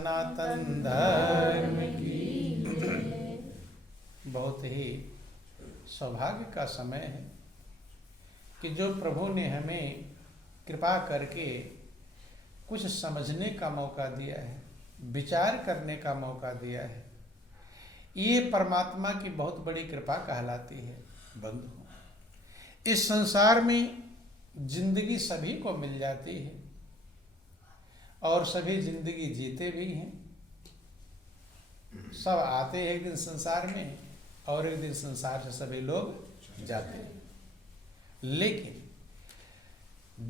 सनातन धर्म की। बहुत ही सौभाग्य का समय है कि जो प्रभु ने हमें कृपा करके कुछ समझने का मौका दिया है, विचार करने का मौका दिया है, ये परमात्मा की बहुत बड़ी कृपा कहलाती है। बंधु, इस संसार में जिंदगी सभी को मिल जाती है और सभी जिंदगी जीते भी हैं। सब आते हैं एक दिन संसार में और एक दिन संसार से सभी लोग जाते हैं। लेकिन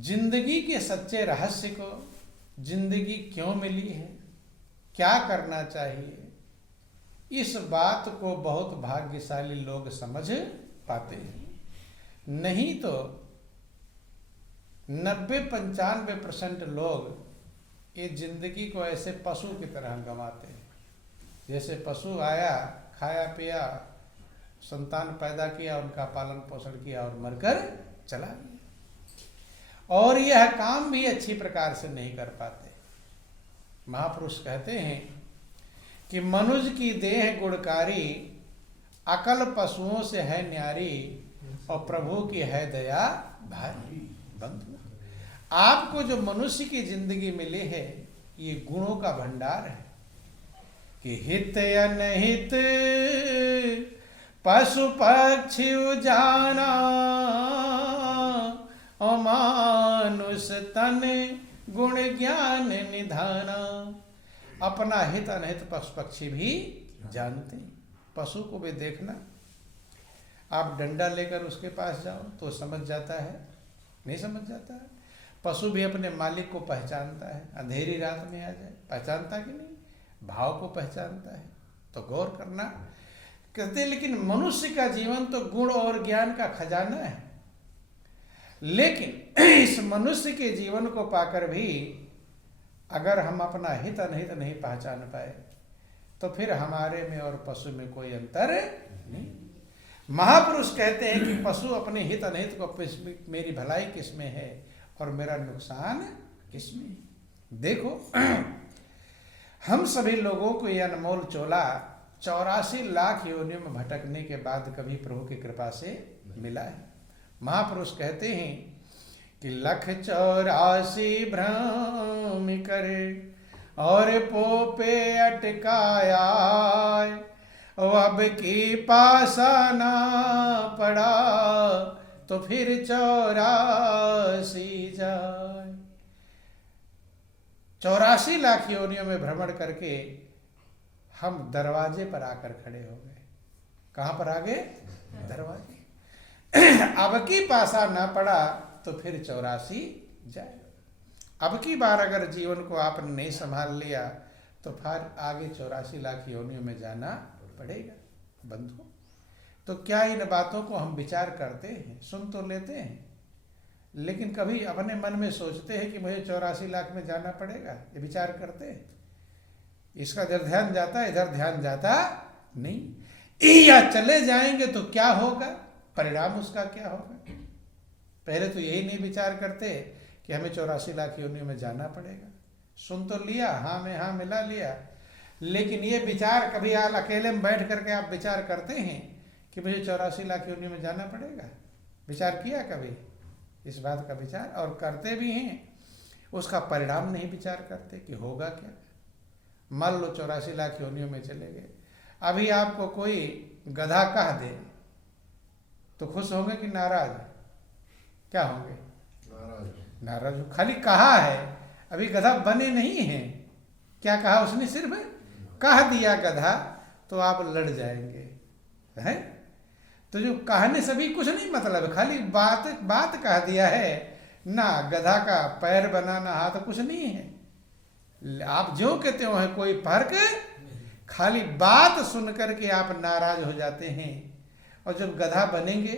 जिंदगी के सच्चे रहस्य को, जिंदगी क्यों मिली है, क्या करना चाहिए, इस बात को बहुत भाग्यशाली लोग समझ पाते हैं। नहीं तो 90-95% लोग ये जिंदगी को ऐसे पशु की तरह गंवाते हैं। जैसे पशु आया, खाया पिया, संतान पैदा किया, उनका पालन पोषण किया और मरकर चला गया, और यह काम भी अच्छी प्रकार से नहीं कर पाते। महापुरुष कहते हैं कि मनुष्य की देह गुणकारी, अकल पशुओं से है न्यारी, और प्रभु की है दया भारी। बंधु, आपको जो मनुष्य की जिंदगी मिली है, ये गुणों का भंडार है कि हित अनहित पशु पक्षी जाना, और मानुष तन गुण ज्ञान निधाना। अपना हित अनहित पशु पक्षी भी जानते हैं। पशु को भी देखना, आप डंडा लेकर उसके पास जाओ तो समझ जाता है, नहीं समझ जाता है। पशु भी अपने मालिक को पहचानता है, अंधेरी रात में आ जाए पहचानता कि नहीं, भाव को पहचानता है। तो गौर करना कहते। लेकिन मनुष्य का जीवन तो गुण और ज्ञान का खजाना है। लेकिन इस मनुष्य के जीवन को पाकर भी अगर हम अपना हित अनहित नहीं पहचान पाए तो फिर हमारे में और पशु में कोई अंतर नहीं। महापुरुष कहते हैं कि पशु अपने हित अनहित को, मेरी भलाई किसमें है और मेरा नुकसान किसमें है। देखो, हम सभी लोगों को यह अनमोल चोला 84 लाख योनियों में भटकने के बाद कभी प्रभु की कृपा से मिला है। महापुरुष कहते हैं कि 184 भ्रम करे और पोपे अटकाया, अब की पासा ना पड़ा तो फिर 84 जाए। 84 लाख योनियों में भ्रमण करके हम दरवाजे पर आकर खड़े हो गए। कहाँ पर आ गए? दरवाजे। अब की पासा ना पड़ा तो फिर 84 जाए। अब की बार अगर जीवन को आपने नहीं संभाल लिया तो फिर आगे 84 लाख योनियों में जाना पड़ेगा। बंधु, तो क्या इन बातों को हम विचार करते हैं? सुन तो लेते हैं, लेकिन कभी अपने मन में सोचते हैं कि मुझे 84 लाख में जाना पड़ेगा? ये विचार करते हैं? इसका इधर ध्यान जाता है, इधर ध्यान जाता नहीं। या चले जाएंगे तो क्या होगा, परिणाम उसका क्या होगा? पहले तो यही नहीं विचार करते कि हमें 84 लाख योनियों में जाना पड़ेगा। सुन तो लिया, हाँ में हाँ मिला लिया, लेकिन ये विचार कभी आप अकेले में बैठ करके आप विचार करते हैं कि मुझे 84 लाख योनियों में जाना पड़ेगा? विचार किया कभी इस बात का विचार? और करते भी हैं, उसका परिणाम नहीं विचार करते कि होगा क्या। मान लो 84 लाख योनियों में चले गए, अभी आपको कोई गधा कह दे तो खुश होंगे कि नाराज? क्या होंगे? नाराज। खाली कहा है, अभी गधा बने नहीं हैं। क्या कहा उसने? सिर्फ कह दिया गधा, तो आप लड़ जाएंगे, है? तो जो कहने से भी कुछ नहीं मतलब, खाली बात कह दिया है ना। गधा का पैर बनाना हाथ कुछ नहीं है। आप जो कहते हो है कोई फर्क, खाली बात सुन करके आप नाराज हो जाते हैं। और जब गधा बनेंगे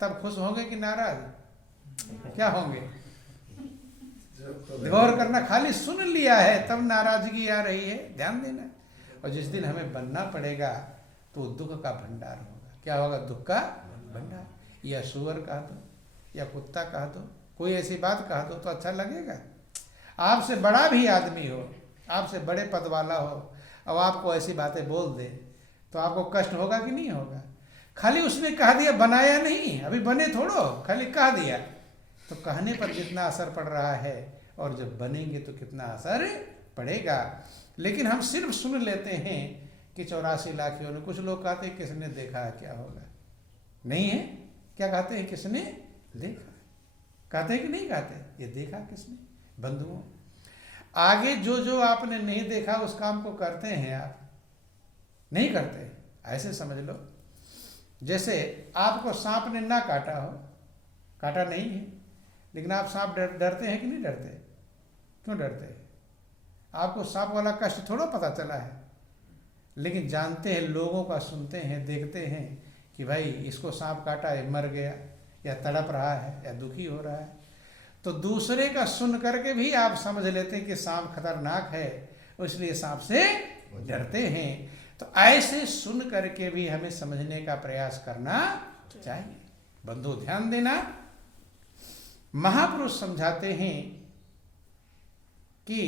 तब खुश होंगे कि नाराज? क्या होंगे? गौर करना, खाली सुन लिया है तब नाराजगी आ रही है, ध्यान देना। और जिस दिन हमें बनना पड़ेगा तो दुख का भंडार होगा। क्या होगा? दुख का भंडार। या सुअर कह दो, या कुत्ता कह दो, कोई ऐसी बात कह दो तो अच्छा लगेगा? आपसे बड़ा भी आदमी हो, आपसे बड़े पद वाला हो, अब आपको ऐसी बातें बोल दे तो आपको कष्ट होगा कि नहीं होगा? खाली उसने कह दिया, बनाया नहीं, अभी बने थोड़ो, खाली कह दिया, तो कहने पर जितना असर पड़ रहा है और जब बनेंगे तो कितना असर पड़ेगा। लेकिन हम सिर्फ सुन लेते हैं कि 84 लाखियों ने, कुछ लोग कहते हैं किसने देखा क्या होगा, नहीं है, क्या कहते हैं किसने देखा, कहते हैं कि नहीं कहते, ये देखा किसने? बंधुओं, आगे जो जो आपने नहीं देखा उस काम को करते हैं आप, नहीं करते? ऐसे समझ लो जैसे आपको सांप ने ना काटा हो, काटा नहीं है, लेकिन आप सांप डरते हैं कि नहीं डरते? क्यों डरते हैं? आपको सांप वाला कष्ट थोड़ा पता चला है, लेकिन जानते हैं, लोगों का सुनते हैं, देखते हैं कि भाई इसको सांप काटा है, मर गया, या तड़प रहा है, या दुखी हो रहा है, तो दूसरे का सुन करके भी आप समझ लेते हैं कि सांप खतरनाक है, इसलिए सांप से डरते हैं। तो ऐसे सुन करके भी हमें समझने का प्रयास करना चाहिए। बंधु ध्यान देना, महापुरुष समझाते हैं कि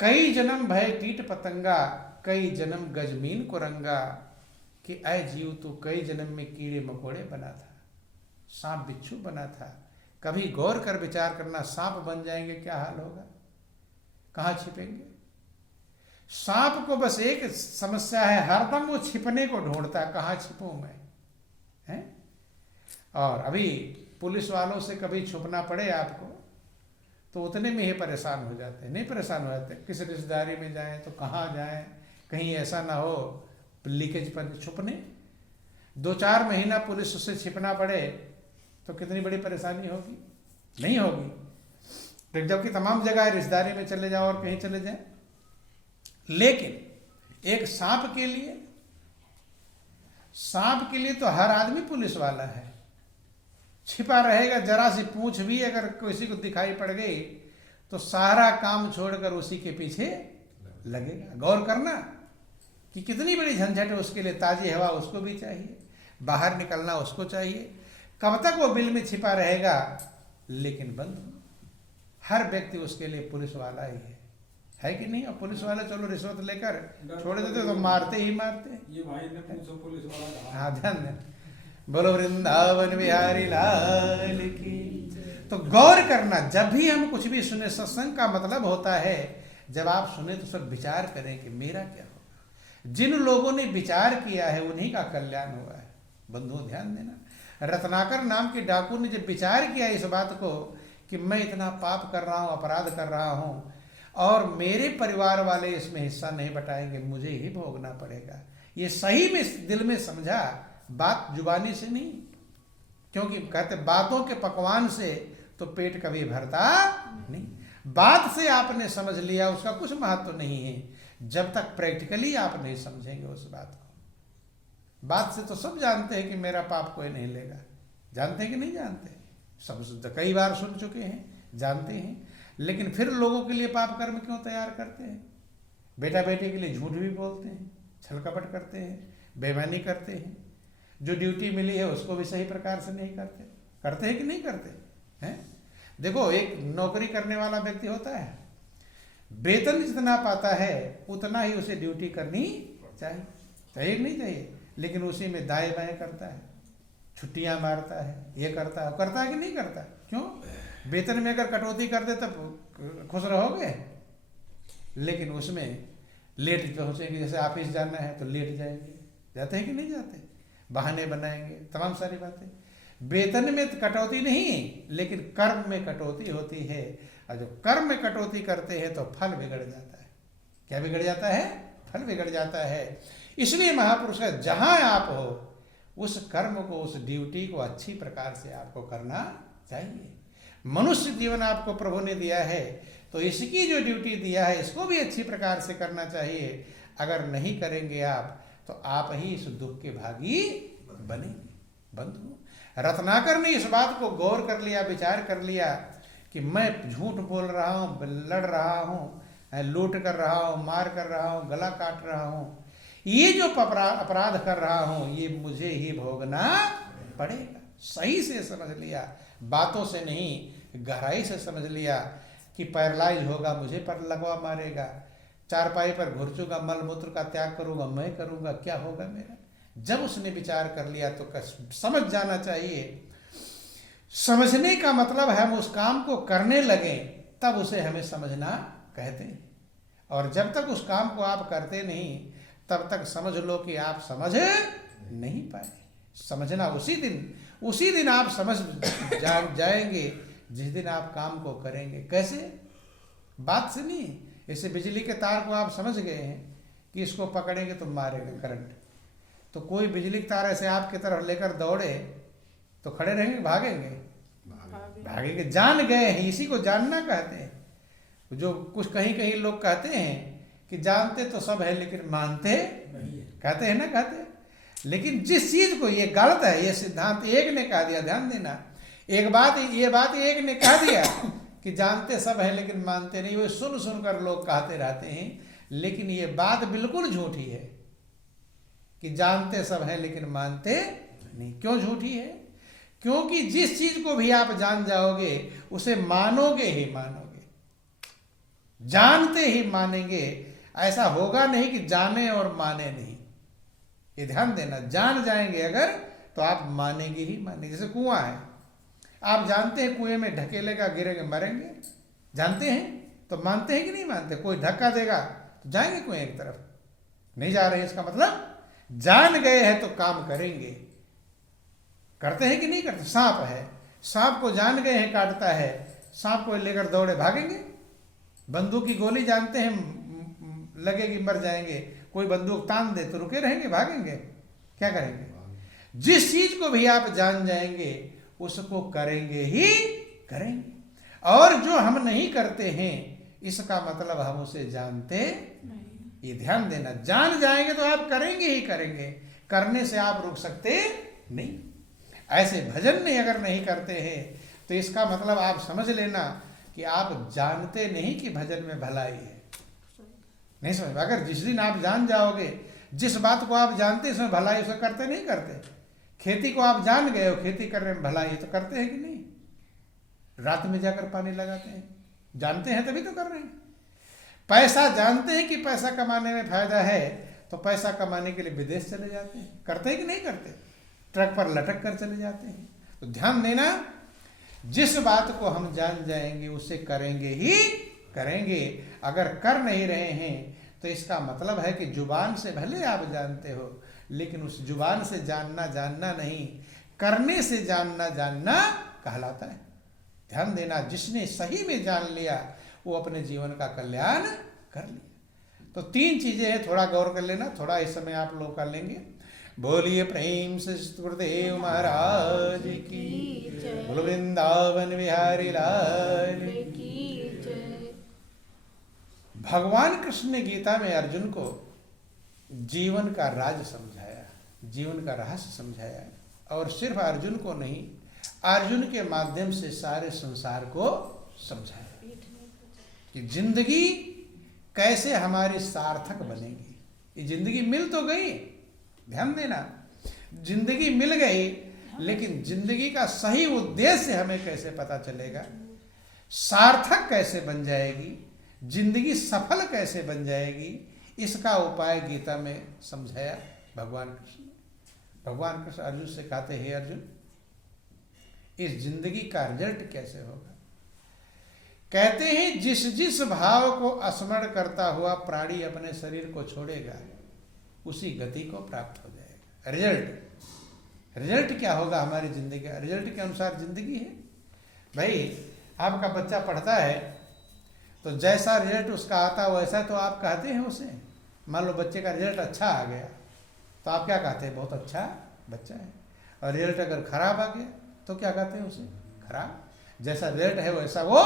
कई जन्म भय कीट पतंगा, कई जन्म गजमीन कुरंगा, कि ऐ जीव तू कई जन्म में कीड़े मकोड़े बना था, सांप बिच्छू बना था। कभी गौर कर विचार करना, सांप बन जाएंगे क्या हाल होगा, कहाँ छिपेंगे? सांप को बस एक समस्या है, हरदम वो छिपने को ढूंढता है, कहाँ छिपूं मैं, है? और अभी पुलिस वालों से कभी छुपना पड़े आपको तो उतने में ही परेशान हो जाते हैं, नहीं परेशान हो जाते? किसी रिश्तेदारी में जाएं तो कहाँ जाएं, कहीं ऐसा ना हो लीकेज पर छुपने, 2-4 महीना पुलिस से छिपना पड़े तो कितनी बड़ी परेशानी होगी, नहीं होगी? तो जबकि तमाम जगह रिश्तेदारी में चले जाओ और कहीं चले जाए, लेकिन एक सांप के लिए तो हर आदमी पुलिस वाला है, छिपा रहेगा, जरा सी पूंछ भी अगर किसी को दिखाई पड़ गई तो सारा काम छोड़कर उसी के पीछे लगेगा। गौर करना कि कितनी बड़ी झंझट है उसके लिए, ताजी हवा उसको भी चाहिए, बाहर निकलना उसको चाहिए, कब तक वो बिल में छिपा रहेगा? लेकिन बंधु, हर व्यक्ति उसके लिए पुलिस वाला ही है कि नहीं? और पुलिस वाले चलो रिश्वत लेकर छोड़ देते तो मारते ही मारते। ये भाई ने पूछो पुलिस वाला, हाँ ध्यान दें, बोलो वृंदावन बिहारी लाल की। तो गौर करना, जब भी हम कुछ भी सुने, सत्संग का मतलब होता है जब आप सुने तो सब विचार करें कि मेरा क्या होगा। जिन लोगों ने विचार किया है उन्हीं का कल्याण हुआ है। बंधुओं ध्यान देना, रत्नाकर नाम के डाकू ने जब विचार किया इस बात को कि मैं इतना पाप कर रहा हूँ, अपराध कर रहा हूँ, और मेरे परिवार वाले इसमें हिस्सा नहीं बटाएंगे, मुझे ही भोगना पड़ेगा, ये सही में दिल में समझा, बात जुबानी से नहीं, क्योंकि कहते बातों के पकवान से तो पेट कभी भरता नहीं। बात से आपने समझ लिया, उसका कुछ महत्व नहीं है जब तक प्रैक्टिकली आप नहीं समझेंगे उस बात को। बात से तो सब जानते हैं कि मेरा पाप कोई नहीं लेगा, जानते हैं कि नहीं जानते? सब कई बार सुन चुके हैं, जानते हैं, लेकिन फिर लोगों के लिए पाप कर्म क्यों तैयार करते हैं? बेटा बेटी के लिए झूठ भी बोलते हैं, छल कपट करते हैं, बेईमानी करते हैं, जो ड्यूटी मिली है उसको भी सही प्रकार से नहीं करते। करते हैं कि नहीं करते हैं? देखो, एक नौकरी करने वाला व्यक्ति होता है, वेतन जितना पाता है उतना ही उसे ड्यूटी करनी चाहिए, चाहिए नहीं चाहिए? लेकिन उसी में दाएं बाएं करता है, छुट्टियां मारता है, ये करता है कि नहीं करता? क्यों? वेतन में अगर कटौती कर दे तब खुश रहोगे, लेकिन उसमें लेट पहुंचेंगे, जैसे ऑफिस जाना है तो लेट जाएंगे, जाते हैं कि नहीं जाते? बहाने बनाएंगे, तमाम सारी बातें। वेतन में कटौती नहीं, लेकिन कर्म में कटौती होती है, और जब कर्म में कटौती करते हैं तो फल बिगड़ जाता है। क्या बिगड़ जाता है? फल बिगड़ जाता है। इसलिए महापुरुष का जहां आप हो उस कर्म को, उस ड्यूटी को अच्छी प्रकार से आपको करना चाहिए। मनुष्य जीवन आपको प्रभु ने दिया है तो इसकी जो ड्यूटी दिया है इसको भी अच्छी प्रकार से करना चाहिए। अगर नहीं करेंगे आप तो आप ही इस दुख के भागी बनेंगे। बंधु, रत्नाकर ने इस बात को गौर कर लिया, विचार कर लिया कि मैं झूठ बोल रहा हूँ, लड़ रहा हूँ, लूट कर रहा हूँ, मार कर रहा हूँ, गला काट रहा हूँ, ये जो अपराध कर रहा हूँ ये मुझे ही भोगना पड़ेगा। सही से समझ लिया, बातों से नहीं, गहराई से समझ लिया। कि पैरालाइज होगा, मुझे पर लगवा मारेगा, चारपाई पर घुर्चूंगा, मल मूत्र का त्याग करूंगा, मैं करूंगा, क्या होगा मेरा। जब उसने विचार कर लिया तो समझ जाना चाहिए। समझने का मतलब है हम उस काम को करने लगे, तब उसे हमें समझना कहते हैं। और जब तक उस काम को आप करते नहीं, तब तक समझ लो कि आप समझ नहीं पाए। समझना उसी दिन आप समझ जाएंगे जिस दिन आप काम को करेंगे। कैसे? बात से नहीं। जैसे बिजली के तार को आप समझ गए हैं कि इसको पकड़ेंगे तो मारेगा करंट, तो कोई बिजली के तार ऐसे आपकी तरफ लेकर दौड़े तो खड़े रहेंगे, भागेंगे? भागेंगे। जान गए हैं, इसी को जानना कहते हैं। जो कुछ कहीं लोग कहते हैं कि जानते तो सब है लेकिन मानते नहीं, कहते हैं ना, कहते हैं। लेकिन जिस चीज को, ये गलत है, ये सिद्धांत एक ने कह दिया, ध्यान देना, ये बात एक ने कह दिया कि जानते सब है लेकिन मानते नहीं। वो सुन कर लोग कहते रहते हैं, लेकिन ये बात बिल्कुल झूठी है कि जानते सब है लेकिन मानते नहीं। क्यों झूठी है? क्योंकि जिस चीज को भी आप जान जाओगे उसे मानोगे ही मानोगे, जानते ही मानेंगे। ऐसा होगा नहीं कि जाने और माने नहीं। ये ध्यान देना, जान जाएंगे अगर तो आप मानेंगे ही मानेंगे। जैसे कुआं है, आप जानते हैं कुएं में ढकेलेगा, गिरेंगे, मरेंगे, जानते हैं तो मानते हैं कि नहीं मानते? कोई धक्का देगा तो जाएंगे कुएं की तरफ, नहीं जा रहे। इसका मतलब जान गए हैं तो काम करेंगे। करते हैं कि नहीं करते? सांप है, सांप को जान गए हैं काटता है, सांप को लेकर दौड़े, भागेंगे? बंदूक की गोली जानते हैं लगेगी, मर जाएंगे, कोई बंदूक तान दे तो रुके रहेंगे, भागेंगे? क्या करेंगे? जिस चीज को भी आप जान जाएंगे उसको करेंगे ही करेंगे। और जो हम नहीं करते हैं इसका मतलब हम उसे जानते नहीं। ये ध्यान देना, जान जाएंगे तो आप करेंगे ही करेंगे, करने से आप रुक सकते नहीं। ऐसे भजन में अगर नहीं करते हैं तो इसका मतलब आप समझ लेना कि आप जानते नहीं कि भजन में भलाई है। नहीं समझ? अगर जिस दिन आप जान जाओगे, जिस बात को आप जानते इसमें भलाई, उसे करते नहीं करते। खेती को आप जान गए हो, खेती करने में भलाई है तो करते हैं कि नहीं? रात में जाकर पानी लगाते हैं, जानते हैं तभी तो कर रहे हैं। पैसा जानते हैं कि पैसा कमाने में फायदा है तो पैसा कमाने के लिए विदेश चले जाते हैं, करते हैं कि नहीं करते? ट्रक पर लटक कर चले जाते हैं। तो ध्यान देना, जिस बात को हम जान जाएंगे उसे करेंगे ही करेंगे। अगर कर नहीं रहे हैं तो इसका मतलब है कि जुबान से भले आप जानते हो, लेकिन उस जुबान से जानना नहीं, करने से जानना कहलाता है। ध्यान देना, जिसने सही में जान लिया वो अपने जीवन का कल्याण कर लिया। तो 3 चीजें हैं, थोड़ा गौर कर लेना, थोड़ा इस समय आप लोग कर लेंगे। बोलिए प्रेम से गुरुदेव महाराज की, बोलो वृंदावन बिहारी लाल की। भगवान कृष्ण ने गीता में अर्जुन को जीवन का राज समझाया, जीवन का रहस्य समझाया। और सिर्फ अर्जुन को नहीं, अर्जुन के माध्यम से सारे संसार को समझाया कि जिंदगी कैसे हमारी सार्थक बनेगी। ये जिंदगी मिल तो गई, ध्यान देना, जिंदगी मिल गई, लेकिन जिंदगी का सही उद्देश्य हमें कैसे पता चलेगा, सार्थक कैसे बन जाएगी, जिंदगी सफल कैसे बन जाएगी, इसका उपाय गीता में समझाया भगवान कृष्ण। भगवान कृष्ण अर्जुन से कहते हैं, अर्जुन इस जिंदगी का रिजल्ट कैसे होगा? कहते हैं जिस भाव को स्मरण करता हुआ प्राणी अपने शरीर को छोड़ेगा उसी गति को प्राप्त हो जाएगा। रिजल्ट क्या होगा हमारी जिंदगी का? रिजल्ट के अनुसार जिंदगी है। भाई आपका बच्चा पढ़ता है तो जैसा रिजल्ट उसका आता वैसा तो आप कहते हैं उसे। मान लो बच्चे का रिजल्ट अच्छा आ गया तो आप क्या कहते हैं? बहुत अच्छा बच्चा है। और रिजल्ट अगर खराब आ गया तो क्या कहते हैं उसे? खराब। जैसा रिजल्ट है वैसा वो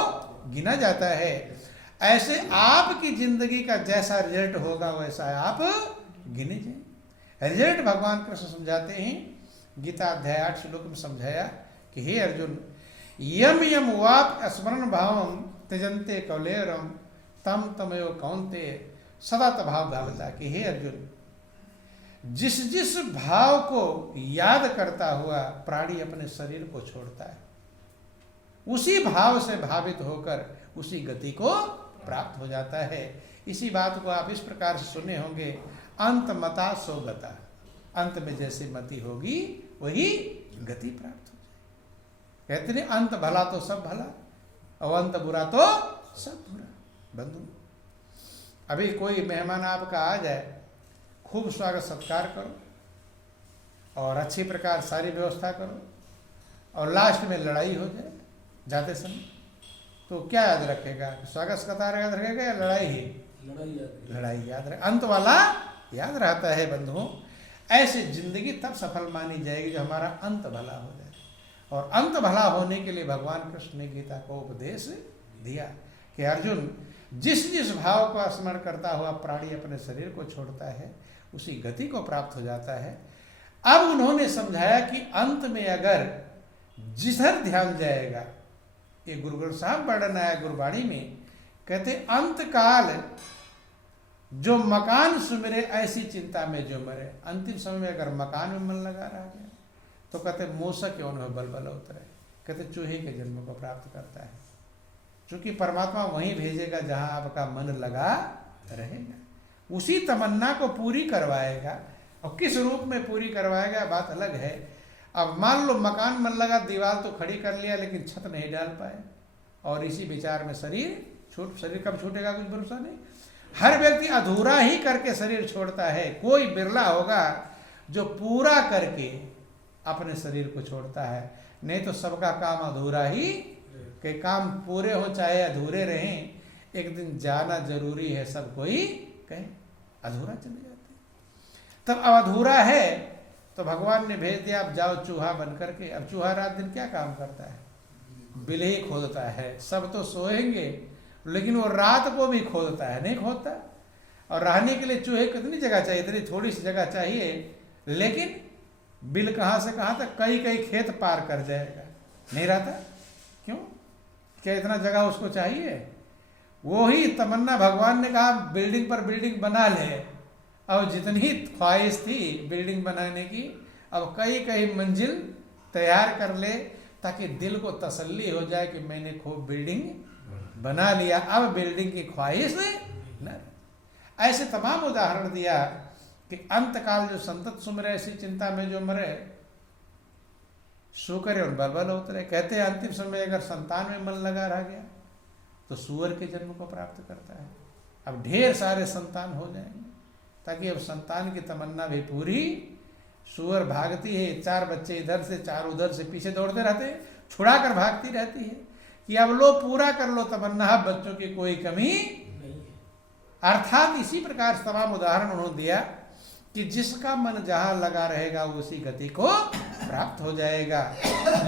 गिना जाता है। ऐसे आपकी जिंदगी का जैसा रिजल्ट होगा वैसा आप गिने जाए। रिजल्ट भगवान कृष्ण समझाते हैं, गीता अध्याय 8 श्लोक में समझाया कि हे अर्जुन, यम यम वाप स्मरण भावम त्यजन्ते कौलेरम तम तमेव कौन्ते सदा तभाव धावता। कि हे अर्जुन, जिस भाव को याद करता हुआ प्राणी अपने शरीर को छोड़ता है उसी भाव से भावित होकर उसी गति को प्राप्त हो जाता है। इसी बात को आप इस प्रकार से सुने होंगे, अंत मता सो गता, अंत में जैसे मति होगी वही गति प्राप्त हो जाए। कहते नहीं अंत भला तो सब भला और अंत बुरा तो सब बुरा। बंधु, अभी कोई मेहमान आपका आ जाए, खूब स्वागत सत्कार करो और अच्छी प्रकार सारी व्यवस्था करो और लास्ट में लड़ाई हो जाए जाते समय, तो क्या याद रखेगा? स्वागत सत्कार याद रखेगा या लड़ाई ही? लड़ाई याद रहे, अंत वाला याद रहता है। बंधुओं, ऐसे जिंदगी तब सफल मानी जाएगी जो हमारा अंत भला हो जाए। और अंत भला होने के लिए भगवान कृष्ण ने गीता को उपदेश दिया कि अर्जुन, जिस जिस भाव का स्मरण करता हुआ प्राणी अपने शरीर को छोड़ता है उसी गति को प्राप्त हो जाता है। अब उन्होंने समझाया कि अंत में अगर जिधर ध्यान जाएगा, ये गुरु ग्रंथ साहब वर्णन आया गुरबाणी में, कहते अंत काल जो मकान सुमिरे ऐसी चिंता में जो मरे। अंतिम समय में अगर मकान में मन लगा रह गया तो कहते मूसक यौन में बलबल उतरे, कहते चूहे के जन्म को प्राप्त करता है। क्योंकि परमात्मा वहीं भेजेगा जहां आपका मन लगा रहेगा, उसी तमन्ना को पूरी करवाएगा। और किस रूप में पूरी करवाएगा बात अलग है। अब मान लो मकान मन लगा, दीवार तो खड़ी कर लिया लेकिन छत नहीं डाल पाए, और इसी विचार में शरीर कब छूटेगा कुछ भरोसा नहीं। हर व्यक्ति अधूरा ही करके शरीर छोड़ता है, कोई बिरला होगा जो पूरा करके अपने शरीर को छोड़ता है। नहीं तो सबका काम अधूरा ही, के काम पूरे हो चाहे अधूरे रहें, एक दिन जाना जरूरी है। सब कोई कहे अधूरा चले जाते। तब अब अधूरा है तो भगवान ने भेज दिया, अब जाओ चूहा बन करके। अब चूहा रात दिन क्या काम करता है? बिल ही खोदता है। सब तो सोएंगे लेकिन वो रात को भी खोदता है, नहीं खोदता। और रहने के लिए चूहे कितनी जगह चाहिए? इतनी थोड़ी सी जगह चाहिए, लेकिन बिल कहाँ से कहाँ तक कई कई खेत पार कर जाएगा, नहीं रहता। क्यों? क्या इतना जगह उसको चाहिए? वो ही तमन्ना भगवान ने कहा बिल्डिंग पर बिल्डिंग बना ले। अब जितनी ख्वाहिश थी बिल्डिंग बनाने की, अब कई कई मंजिल तैयार कर ले ताकि दिल को तसल्ली हो जाए कि मैंने खूब बिल्डिंग बना लिया, अब बिल्डिंग की ख्वाहिश न। ऐसे तमाम उदाहरण दिया कि अंत काल जो संतत सुमरे ऐसी चिंता में जो मरे, सो करे और बलबल उतरे। कहते हैं अंतिम समय अगर संतान में मन लगा रह गया तो सूअर के जन्म को प्राप्त करता है। अब ढेर सारे संतान हो जाएंगे ताकि अब संतान की तमन्ना भी पूरी। सूअर भागती है, 4 बच्चे इधर से 4 उधर से पीछे दौड़ते रहते हैं, छुड़ा कर भागती रहती है कि अब लो पूरा कर लो तमन्ना, बच्चों की कोई कमी नहीं। अर्थात इसी प्रकार से तमाम उदाहरण उन्होंने दिया कि जिसका मन जहां लगा रहेगा उसी गति को प्राप्त हो जाएगा।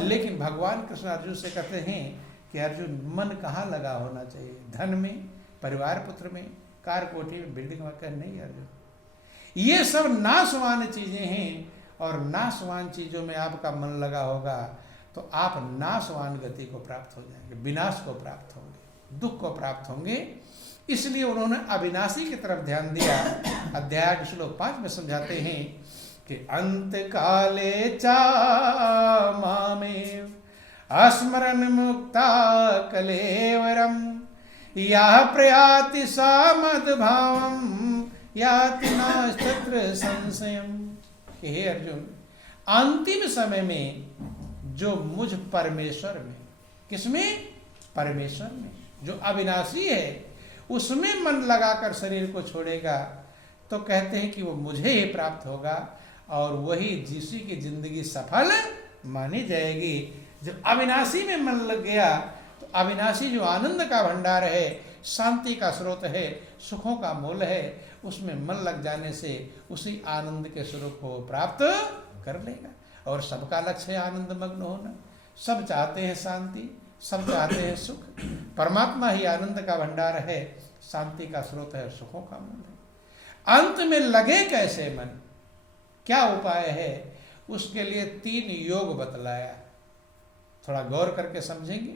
लेकिन भगवान कृष्ण अर्जुन से कहते हैं कि अर्जुन, मन कहाँ लगा होना चाहिए? धन में, परिवार पुत्र में, कार कोठी में, बिल्डिंग में? नहीं अर्जुन, ये सब नाशवान चीजें हैं, और नाशवान चीजों में आपका मन लगा होगा तो आप नाशवान गति को प्राप्त हो जाएंगे, विनाश को प्राप्त होंगे, दुख को प्राप्त होंगे। इसलिए उन्होंने अविनाशी की तरफ ध्यान दिया। अध्याय के श्लोक 5 में समझाते हैं कि अंत काले चा मामेव अस्मरन मुक्ता कलेवरम या प्रयाति सा मद्भावम याति नास्तत्र संशयम। हे अर्जुन, अंतिम समय में जो मुझ परमेश्वर में, किसमें? परमेश्वर में, जो अविनाशी है उसमें मन लगाकर शरीर को छोड़ेगा तो कहते हैं कि वो मुझे ही प्राप्त होगा और वही जिसी की जिंदगी सफल मानी जाएगी। जब अविनाशी में मन लग गया तो अविनाशी जो आनंद का भंडार है, शांति का स्रोत है, सुखों का मूल है, उसमें मन लग जाने से उसी आनंद के स्वरूप को प्राप्त कर लेगा। और सबका लक्ष्य है आनंद मग्न होना। सब चाहते हैं शांति, सब चाहते हैं सुख। परमात्मा ही आनंद का भंडार है, शांति का स्रोत है, सुखों का मूल है। अंत में लगे कैसे मन, क्या उपाय है? उसके लिए 3 योग बतलाया, थोड़ा गौर करके समझेंगे।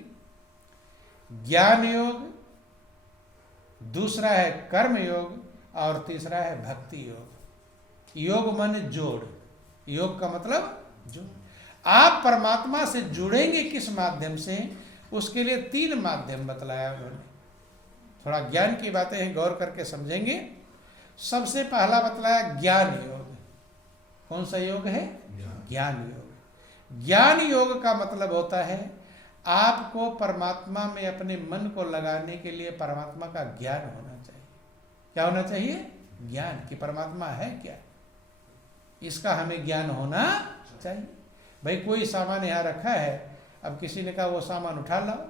ज्ञान योग, दूसरा है कर्म योग, और तीसरा है भक्ति योग। योग माने जोड़, योग का मतलब जोड़। आप परमात्मा से जुड़ेंगे किस माध्यम से? उसके लिए 3 माध्यम बतलाया उन्होंने। थोड़ा ज्ञान की बातें हैं, गौर करके समझेंगे। सबसे पहला बतलाया ज्ञान योग। कौन सा योग है? ज्ञान योग। ज्ञान योग का मतलब होता है आपको परमात्मा में अपने मन को लगाने के लिए परमात्मा का ज्ञान होना चाहिए। क्या होना चाहिए? ज्ञान, कि परमात्मा है क्या, इसका हमें ज्ञान होना चाहिए। भाई कोई सामान यहाँ रखा है, अब किसी ने कहा वो सामान उठा लाओ,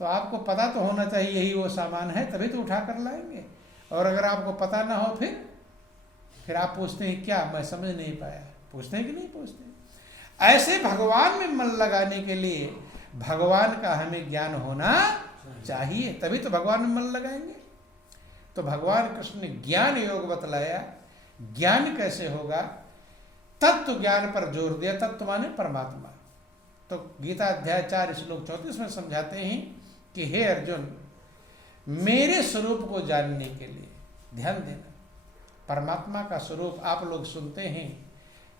तो आपको पता तो होना चाहिए यही वो सामान है, तभी तो उठा कर लाएंगे। और अगर आपको पता ना हो फिर आप पूछते हैं क्या, मैं समझ नहीं पाया। पूछते हैं कि नहीं पूछते? ऐसे भगवान में मन लगाने के लिए भगवान का हमें ज्ञान होना चाहिए, तभी तो भगवान में मन लगाएंगे। तो भगवान कृष्ण ने ज्ञान योग बतलाया। ज्ञान कैसे होगा? तत्व ज्ञान पर जोर दिया। तत्व माने परमात्मा। तो गीता अध्याय 4 श्लोक 34 में समझाते हैं कि हे अर्जुन, मेरे स्वरूप को जानने के लिए ध्यान देना। परमात्मा का स्वरूप आप लोग सुनते हैं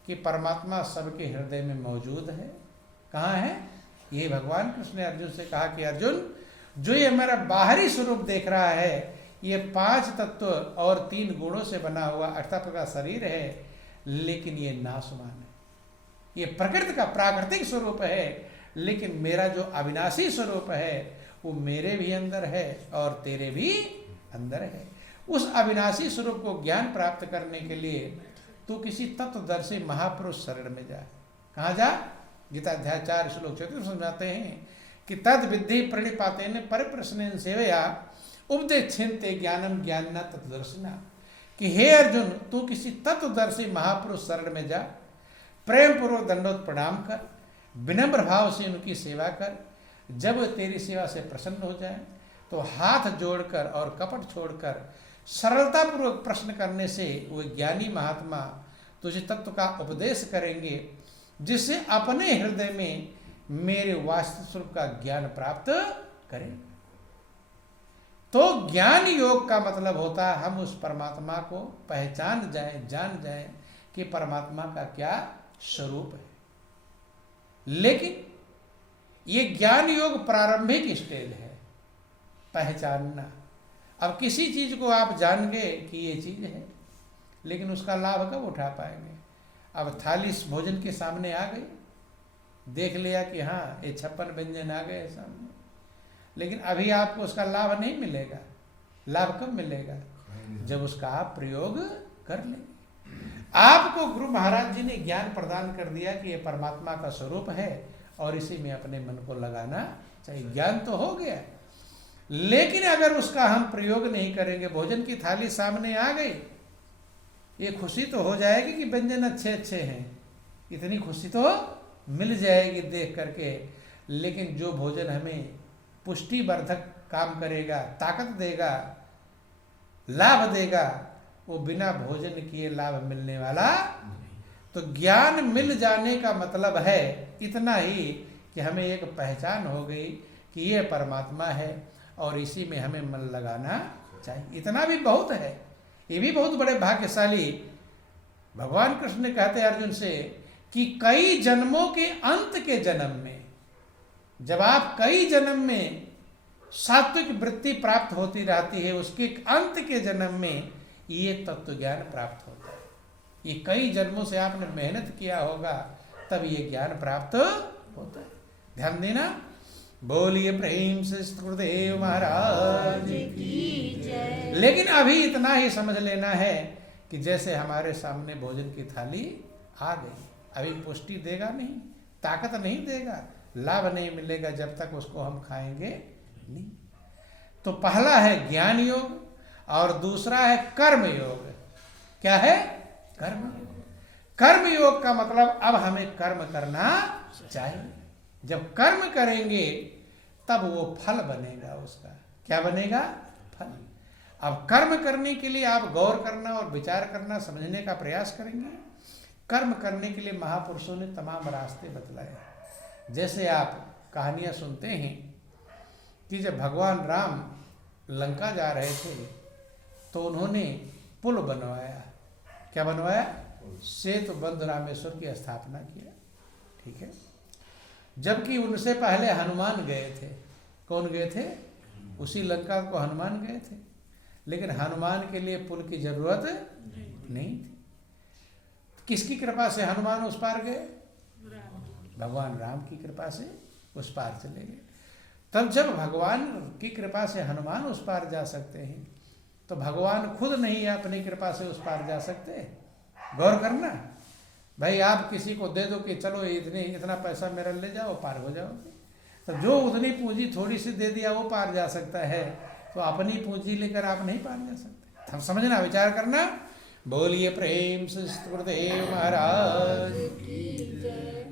कि परमात्मा सबके हृदय में मौजूद है। कहाँ है? ये भगवान कृष्ण ने अर्जुन से कहा कि अर्जुन, जो ये मेरा बाहरी स्वरूप देख रहा है, ये 5 तत्व और 3 गुणों से बना हुआ 8 प्रकार शरीर है, लेकिन ये नाशवान है। ये प्रकृति का प्राकृतिक स्वरूप है, लेकिन मेरा जो अविनाशी स्वरूप है वो मेरे भी अंदर है और तेरे भी अंदर है। उस अविनाशी स्वरूप को ज्ञान प्राप्त करने के लिए तू किसी तत्वदर्शी महापुरुष शरण में जा। कहाँ जा? गीता अध्याय 4 श्लोक 34 समझाते हैं कि तद विद्धि प्रणिपातेन परिप्रश्नेन सेवया उपदेक्षन्ते ज्ञानम ज्ञानिना तत्वदर्शिना। कि हे अर्जुन, तू किसी तत्वदर्शी महापुरुष शरण में जा, प्रेम पूर्वक दंडोत प्रणाम कर, विनम्र भाव से उनकी सेवा कर। जब वे तेरी सेवा से प्रसन्न हो जाए तो हाथ जोड़कर और कपट छोड़कर सरलता पूर्वक प्रश्न करने से वे ज्ञानी महात्मा तुझे तत्व का उपदेश करेंगे, जिससे अपने हृदय में मेरे वास्तविक स्वरूप का ज्ञान प्राप्त करें। तो ज्ञान योग का मतलब होता है हम उस परमात्मा को पहचान जाएं, जान जाएं कि परमात्मा का क्या स्वरूप है। लेकिन ये ज्ञान योग प्रारंभिक स्टेज है, पहचानना। अब किसी चीज को आप जान गए कि ये चीज है, लेकिन उसका लाभ कब उठा पाएंगे? अब थाली भोजन के सामने आ गई, देख लिया कि हाँ ये 56 व्यंजन आ गए सामने, लेकिन अभी आपको उसका लाभ नहीं मिलेगा। लाभ कब मिलेगा? जब उसका आप प्रयोग कर लेंगे। आपको गुरु महाराज जी ने ज्ञान प्रदान कर दिया कि ये परमात्मा का स्वरूप है और इसी में अपने मन को लगाना चाहिए। ज्ञान तो हो गया, लेकिन अगर उसका हम प्रयोग नहीं करेंगे, भोजन की थाली सामने आ गई, ये खुशी तो हो जाएगी कि व्यंजन अच्छे अच्छे हैं, इतनी खुशी तो मिल जाएगी देख करके, लेकिन जो भोजन हमें पुष्टिवर्धक काम करेगा, ताकत देगा, लाभ देगा, वो बिना भोजन किए लाभ मिलने वाला। तो ज्ञान मिल जाने का मतलब है इतना ही कि हमें एक पहचान हो गई कि ये परमात्मा है और इसी में हमें मन लगाना चाहिए। इतना भी बहुत है, ये भी बहुत बड़े भाग्यशाली। भगवान कृष्ण ने कहते हैं अर्जुन से कि कई जन्मों के अंत के जन्म में, जब आप कई जन्म में सात्विक वृत्ति प्राप्त होती रहती है, उसके अंत के जन्म में ये तत्व ज्ञान प्राप्त होता है। ये कई जन्मों से आपने मेहनत किया होगा, तब ये ज्ञान प्राप्त होता है। ध्यान देना। बोलिए प्रेम से गुरुदेव महाराज की जय। लेकिन अभी इतना ही समझ लेना है कि जैसे हमारे सामने भोजन की थाली आ गई, अभी पुष्टि देगा नहीं, ताकत नहीं देगा, लाभ नहीं मिलेगा जब तक उसको हम खाएंगे नहीं। तो पहला है ज्ञान योग और दूसरा है कर्म योग। क्या है? कर्म योग। कर्म योग का मतलब अब हमें कर्म करना चाहिए। जब कर्म करेंगे तब वो फल बनेगा उसका। क्या बनेगा? फल। अब कर्म करने के लिए आप गौर करना और विचार करना, समझने का प्रयास करेंगे। कर्म करने के लिए महापुरुषों ने तमाम रास्ते बतलाए। जैसे आप कहानियां सुनते हैं कि जब भगवान राम लंका जा रहे थे तो उन्होंने पुल बनवाया। क्या बनवाया? सेतु बंध रामेश्वर की स्थापना किया। ठीक है। जबकि उनसे पहले हनुमान गए थे। कौन गए थे? उसी लंका को हनुमान गए थे, लेकिन हनुमान के लिए पुल की जरूरत नहीं थी। किसकी कृपा से हनुमान उस पार गए? भगवान राम की कृपा से उस पार चले गए। तब जब भगवान की कृपा से हनुमान उस पार जा सकते हैं, तो भगवान खुद नहीं अपनी कृपा से उस पार जा सकते? गौर करना भाई, आप किसी को दे दो कि चलो इतना पैसा मेरा ले जाओ, पार हो जाओगे। तो जो उतनी पूंजी थोड़ी सी दे दिया वो पार जा सकता है, तो अपनी पूंजी लेकर आप नहीं पार जा सकते। हम समझना, विचार करना। बोलिए प्रेम से गुरुदेव महाराज।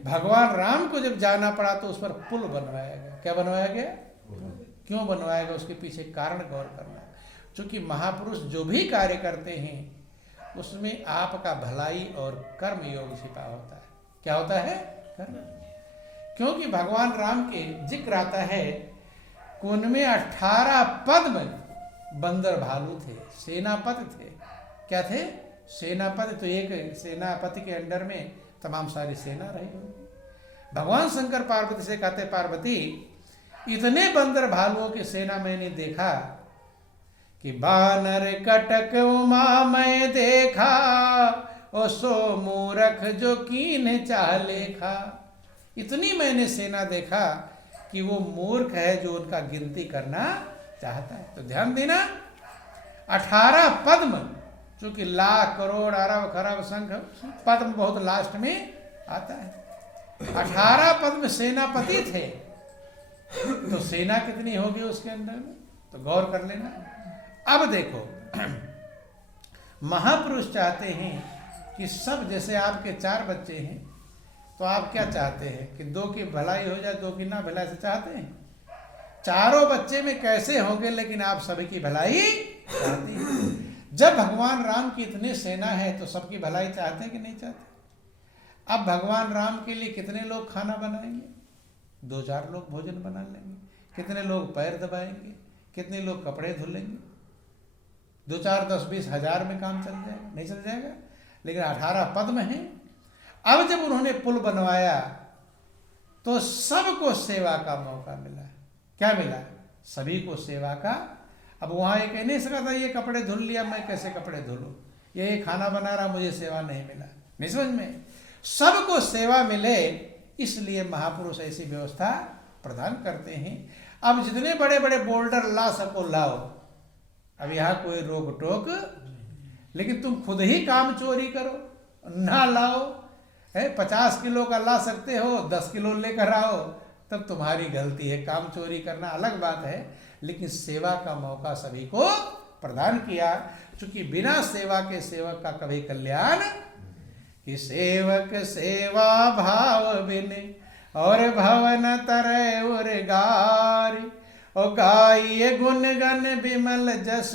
भगवान राम को जब जाना पड़ा तो उस पर पुल बनवाया गया। क्या बनवाया गया? क्यों बनवाया गया? उसके पीछे कारण गौर करना। क्योंकि महापुरुष जो भी कार्य करते हैं उसमें आपका भलाई और कर्म योग छिपा होता है। क्या होता है? कर्म। क्योंकि भगवान राम के जिक्र आता है कि उनमें 18 पद में बंदर भालू थे, सेनापति थे। क्या थे? सेनापति। तो एक सेनापति के अंडर में तमाम सारी सेना रही होगी। भगवान शंकर पार्वती से कहते, पार्वती इतने बंदर भालुओं की सेना मैंने देखा कि बानर कटक उमा मैं देखा, ओ सो मूरख जो कीन चाह लेखा। इतनी मैंने सेना देखा कि वो मूर्ख है जो उनका गिनती करना चाहता है। तो ध्यान देना, 18 पद्म, चूंकि लाख करोड़ अरब खरब संख पद्म बहुत लास्ट में आता है। 18 पद्म सेनापति थे, तो सेना कितनी होगी उसके अंदर में? तो गौर कर लेना। अब देखो, महापुरुष चाहते हैं कि सब, जैसे आपके 4 बच्चे हैं, तो आप क्या चाहते हैं कि 2 की भलाई हो जाए, 2 की ना भलाई से चाहते हैं। चारों बच्चे में कैसे होंगे, लेकिन आप सभी की भलाई चाहते हैं। जब भगवान राम की इतनी सेना है तो सबकी भलाई चाहते हैं कि नहीं चाहते? अब भगवान राम के लिए कितने लोग खाना बनाएंगे? 2-4 लोग भोजन बना लेंगे। कितने लोग पैर दबाएंगे? कितने लोग कपड़े धुलेंगे? 2-4 10-20 हजार में काम चल जाएगा? नहीं चल जाएगा। लेकिन 18 पद में है। अब जब उन्होंने पुल बनवाया तो सबको सेवा का मौका मिला। क्या मिला? सभी को सेवा का। अब वहां ये कह नहीं सका था ये कपड़े धुल लिया, मैं कैसे कपड़े धुलूं, ये खाना बना रहा, मुझे सेवा नहीं मिला। नहीं समझ में? सबको सेवा मिले, इसलिए महापुरुष ऐसी व्यवस्था प्रदान करते हैं। अब जितने बड़े बड़े बोल्डर ला सको लाओ, अब यहाँ कोई रोक टोक, लेकिन तुम खुद ही काम चोरी करो, ना लाओ। 50 किलो का ला सकते हो, 10 किलो लेकर आओ, तब तुम्हारी गलती है। काम चोरी करना अलग बात है, लेकिन सेवा का मौका सभी को प्रदान किया। क्योंकि बिना सेवा के सेवक का कभी कल्याण, कि सेवक सेवा भाव बिन और भवन तरय उर गारी, और गाइए गुण गण विमल जस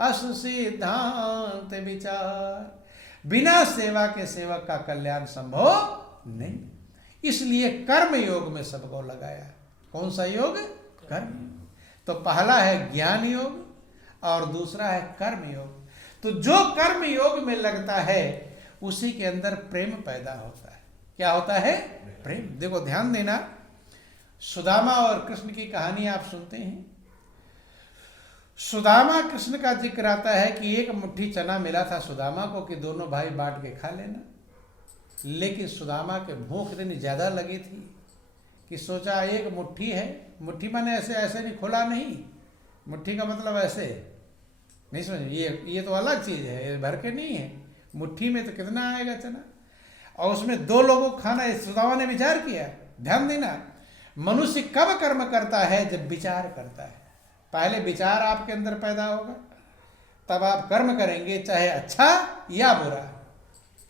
अस सिद्धांत विचार। बिना सेवा के सेवक का कल्याण संभव नहीं। इसलिए कर्म योग में सबको लगाया। कौन सा योग? कर्म। तो पहला है ज्ञान योग और दूसरा है कर्म योग। तो जो कर्म योग में लगता है उसी के अंदर प्रेम पैदा होता है। क्या होता है? प्रेम। देखो ध्यान देना, सुदामा और कृष्ण की कहानी आप सुनते हैं। सुदामा कृष्ण का जिक्र आता है कि एक मुट्ठी चना मिला था सुदामा को कि दोनों भाई बांट के खा लेना। लेकिन सुदामा के भूख इतनी ज्यादा लगी थी कि सोचा एक मुट्ठी है, मुट्ठी माने ऐसे ऐसे नहीं, खुला नहीं, मुट्ठी का मतलब ऐसे नहीं समझ, ये तो अलग चीज है, ये भर के नहीं है। मुट्ठी में तो कितना आएगा चना, और उसमें 2 लोगों को खाना है। सुदामा ने विचार किया। ध्यान देना, मनुष्य कब कर्म करता है? जब विचार करता है। पहले विचार आपके अंदर पैदा होगा, तब आप कर्म करेंगे, चाहे अच्छा या बुरा।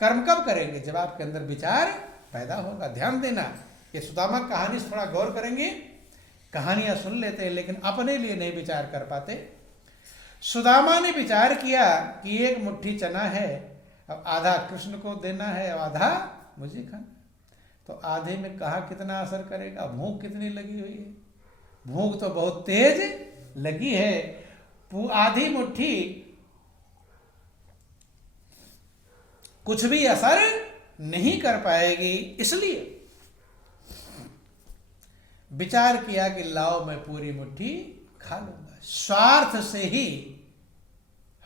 कर्म कब करेंगे? जब आपके अंदर विचार पैदा होगा। ध्यान देना, ये सुदामा कहानी से थोड़ा गौर करेंगे। कहानियां सुन लेते हैं लेकिन अपने लिए नहीं विचार कर पाते। सुदामा ने विचार किया कि एक मुट्ठी चना है, अब आधा कृष्ण को देना है और आधा मुझे खाना। तो आधे में कहा कितना असर करेगा? भूख कितनी लगी हुई है, भूख तो बहुत तेज लगी है। आधी मुट्ठी कुछ भी असर नहीं कर पाएगी। इसलिए विचार किया कि लाओ मैं पूरी मुट्ठी खा लूंगा। स्वार्थ से ही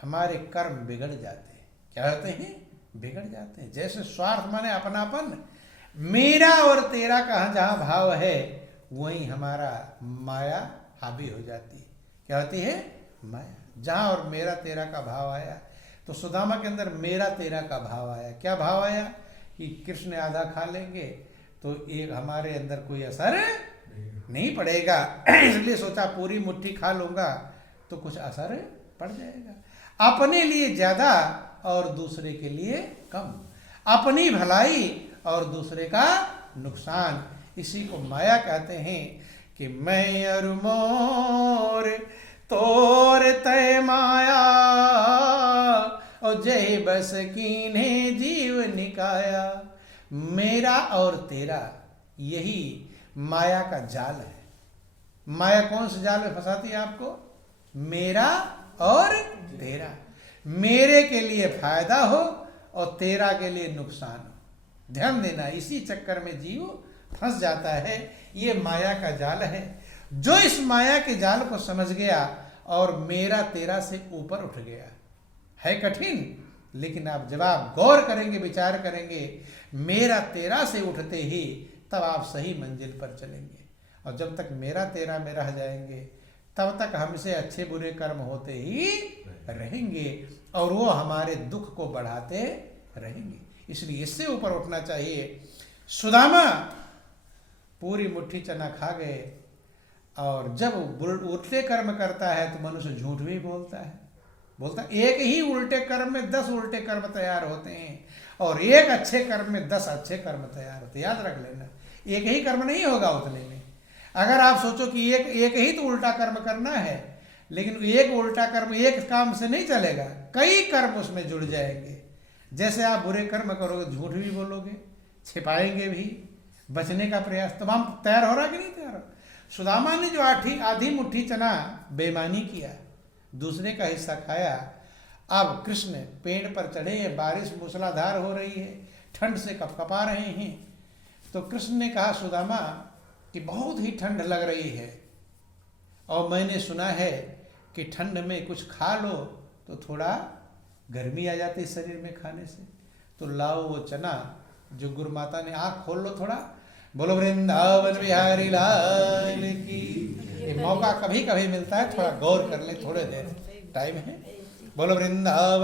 हमारे कर्म बिगड़ जाते हैं। क्या होते हैं? बिगड़ जाते हैं। जैसे स्वार्थ माने अपनापन, मेरा और तेरा का जहां भाव है वहीं हमारा माया हावी हो जाती है। क्या होती है? माया। जहां और मेरा तेरा का भाव आया, तो सुदामा के अंदर मेरा तेरा का भाव आया। क्या भाव आया? कि कृष्ण आधा खा लेंगे तो एक हमारे अंदर कोई असर नहीं पड़ेगा, इसलिए सोचा पूरी मुट्ठी खा लूंगा तो कुछ असर पड़ जाएगा। अपने लिए ज्यादा और दूसरे के लिए कम, अपनी भलाई और दूसरे का नुकसान। इसी को माया कहते हैं कि मैं और मोर तोर तय माया और जय बस कीन्हे जीव निकाया। मेरा और तेरा, यही माया का जाल है। माया कौन से जाल में फंसाती है आपको? मेरा और तेरा। मेरे के लिए फायदा हो और तेरा के लिए नुकसान हो। ध्यान देना, इसी चक्कर में जीव फंस जाता है। ये माया का जाल है। जो इस माया के जाल को समझ गया और मेरा तेरा से ऊपर उठ गया, है कठिन, लेकिन आप जब आप गौर करेंगे, विचार करेंगे, मेरा तेरा से उठते ही तब आप सही मंजिल पर चलेंगे। और जब तक मेरा तेरा में रह जाएंगे तब तक हमसे अच्छे बुरे कर्म होते ही रहेंगे और वो हमारे दुख को बढ़ाते रहेंगे। इसलिए इससे ऊपर उठना चाहिए। सुदामा पूरी मुट्ठी चना खा गए और जब उल्टे कर्म करता है तो मनुष्य झूठ भी बोलता है। एक ही उल्टे कर्म में 10 उल्टे कर्म तैयार होते हैं और एक अच्छे कर्म में 10 अच्छे कर्म तैयार होते हैं। याद रख लेना, एक ही कर्म नहीं होगा उतने में। अगर आप सोचो कि एक ही तो उल्टा कर्म करना है, लेकिन एक उल्टा कर्म एक काम से नहीं चलेगा, कई कर्म उसमें जुड़ जाएंगे। जैसे आप बुरे कर्म करोगे, झूठ भी बोलोगे, छिपाएंगे भी, बचने का प्रयास, तमाम तैयार हो रहा कि नहीं तैयार हो। सुदामा ने जो आधी मुट्ठी चना बेईमानी किया, दूसरे का हिस्सा खाया। अब कृष्ण पेड़ पर चढ़े हैं, बारिश मूसलाधार हो रही है, ठंड से कपकपा रहे हैं। तो कृष्ण ने कहा सुदामा कि बहुत ही ठंड लग रही है और मैंने सुना है कि ठंड में कुछ खा लो तो थोड़ा गर्मी आ जाती है शरीर में खाने से। तो लाओ वो चना जो गुरु माता ने, आँख खोल लो थोड़ा, बोलो वृंदावन बिहारी लाल की। ये मौका कभी कभी मिलता है, थोड़ा गौर कर ले, थोड़े देर टाइम है। बोलो वृंदावन